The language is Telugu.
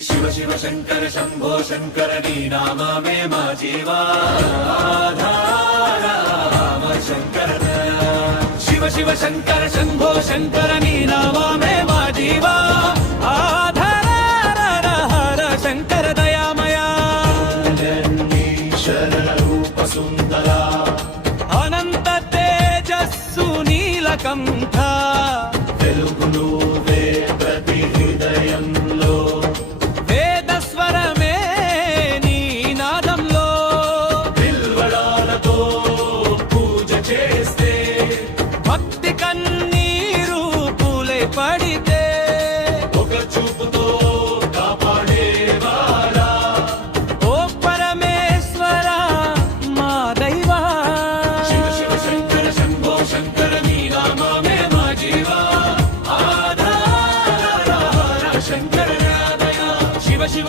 शिव शिव शंकर शंभो शंकर नी नाम में मा जीवा आधाराम शंकर शिव शिव शंकर शंभो शंकर नी नाम में मा जीवा आधार शंकर दयामया रूप सुंदरा अनंत तेजस्सु नीलकंठ వెలుగును వే ప్రతి హృదయంలో వేద స్వరమే నీ నాదంలో బిల్వడాలతో పూజ చేస్తే భక్తి కన్నీరు పూలే పడితే ఒక చూపుతో కాపాడేవారా ఓ పరమేశ్వర మా దైవా శివ శివ శంకర శంభో శంకర నీ నామమే మా జీవా శంకర శివ శివ